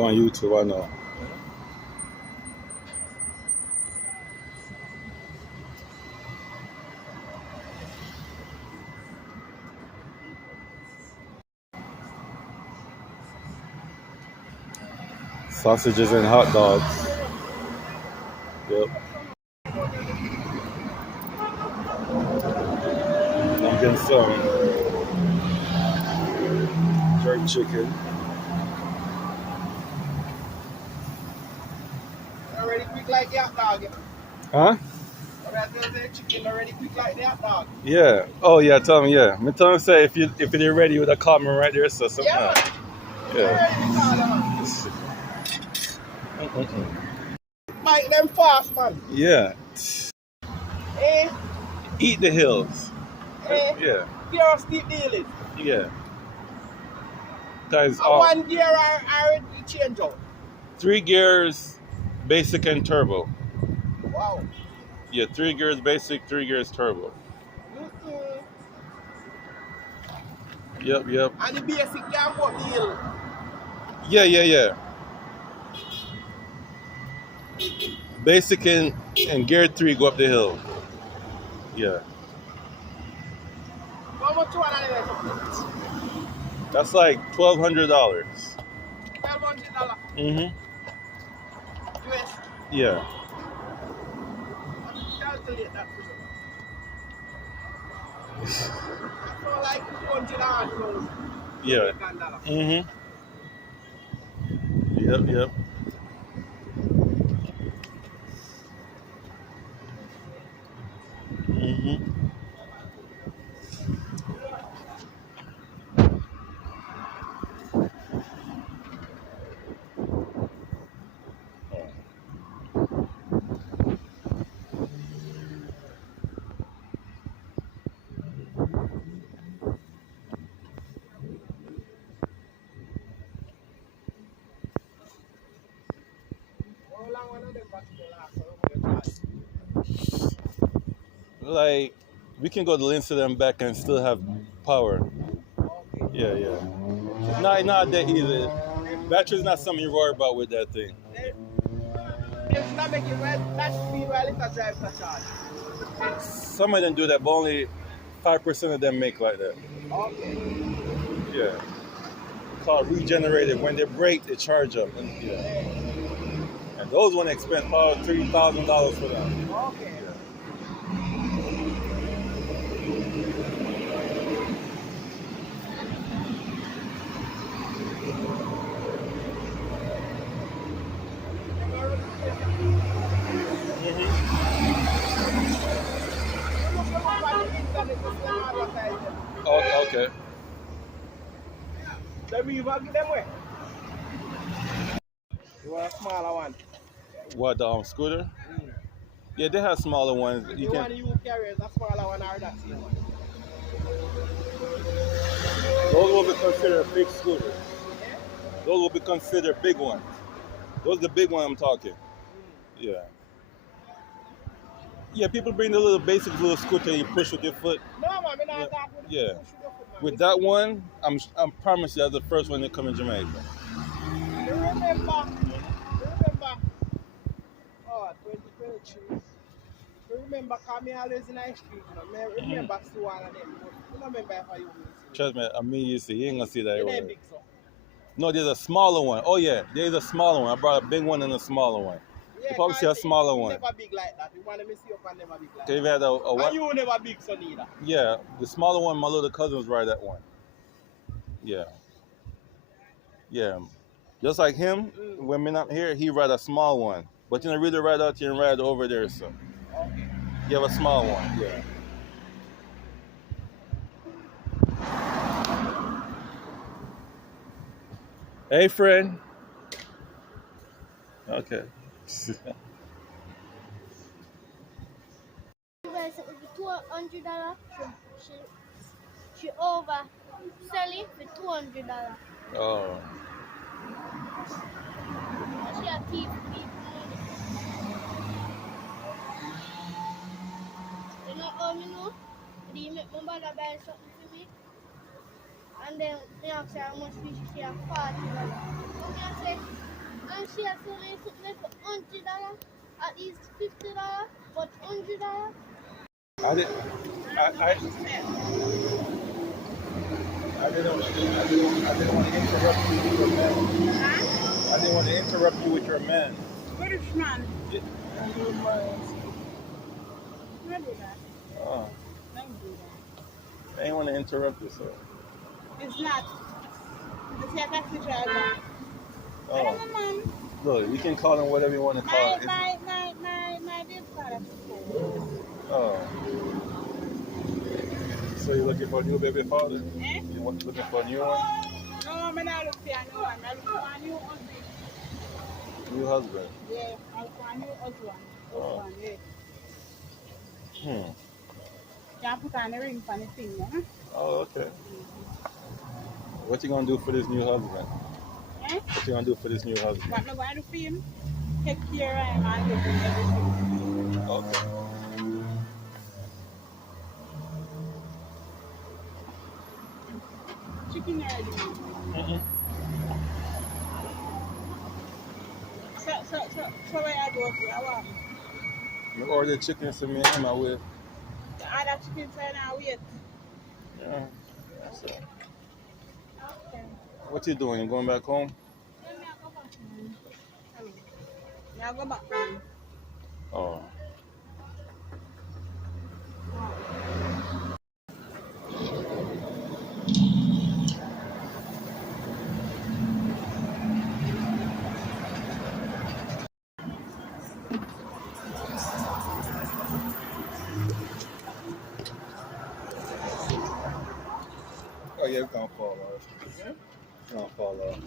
go on YouTube, I know. Sausages and hot dogs. Yep. I'm getting some jerk chicken. Already quick like the hot dog. Huh? Already chicken already quick like the hot dog. Yeah. Oh yeah, tell me, yeah. Me tell him say if you're ready with a comment right there, so something. Yeah, man. Yeah. Bite them fast, man. Yeah. Eh? Eat the hills. Eh? Yeah. Gear steep dealing. Yeah. Guys, One gear I change out. 3 gears, basic and turbo. Wow. Yeah, 3 gears basic, 3 gears turbo. Mm-mm. Yep. And the basic can go up the hill. Yeah. Basic and gear 3 go up the hill. Yeah. How much you want to That's like $1,200. $1,200 Mm-hmm. US. Yeah. Calculate that for you. So like $20. Yeah. Mm-hmm. Yep. Mm-hmm. How long will the battery last? Like, we can go to Amsterdam back and still have power. Okay. Yeah. Not that easy. Battery's not something you worry about with that thing. It's not making that speed while it's a drive for charge. Some of them do that, but only 5% of them make like that. Okay. Yeah. Called regenerated. When they break, they charge up. And those ones expend about $3,000 for them. Okay. Okay. Let me give them way. You want a smaller one? What, the scooter? Yeah, they have smaller ones. The one you carry is a smaller one or that same one? Those will be considered big scooters. Those will be considered big ones. Those are the big ones I'm talking. Yeah. Yeah, people bring the little basic little scooter you push with your foot. No, man, I not that with Yeah. push with your foot, man. With that one, I'm promise you that's the first one to come in Jamaica. You remember, oh, 2023. You remember, come here always in the street, you know. Remember Sue and them, but you don't remember if I you Trust me, I mean you see, you ain't gonna see that It everywhere. ain't big, so. No, there's a smaller one. Oh yeah, there's a smaller one. I brought a big one and a smaller one. Yeah, You probably see a smaller one. Never big like that. You want to see up and never big like Okay, you've that. had a what? And you never big, so neither. Yeah, the smaller one, my little cousins ride that one. Yeah. Just like him, when we're not here, he ride a small one. But you know, really ride out here and ride over there, so. Okay. You have a small one, yeah. Hey, friend. Okay. Guys, it was $200. She over selling for $200. Oh. She a thief money. You know how me know? They make my mother buy something for me. And then they ask her how much fish she have $40. So I say, And she has to make something for $100, at least $50, but $100. I didn't. I I didn't want to interrupt you with your man. Huh? I didn't want to interrupt you with your man. British man. Yeah. Don't do words. Don't do that. Oh, Don't do that. I didn't want to interrupt you, sir. It's not. It's like a taxi driver. I Oh, don't know, man. look, you can call him whatever you want to call it. My baby father. Oh, so you're looking for a new baby father? Eh? Looking for a new one? No, I'm not looking for a new one. I'm looking for a new husband. New husband? Yeah, I'm looking for a new husband. Oh, Husband, yeah. hmm. Can't put on a ring for the finger, huh? Oh, okay. What you gonna do for this new husband? Eh? What you gonna do for this new husband? What am I going to do for him? Take care of him and give him everything. Okay. Chicken ready. Mm-mm. So where I go to? I want You order chicken to me and him, I will. the other chicken so now wait. Yeah. So, Okay. what you doing? You going back home? Let me go back. Hello. Now go back home. Oh. Oh yeah, it's gonna fall off. It's gonna fall off.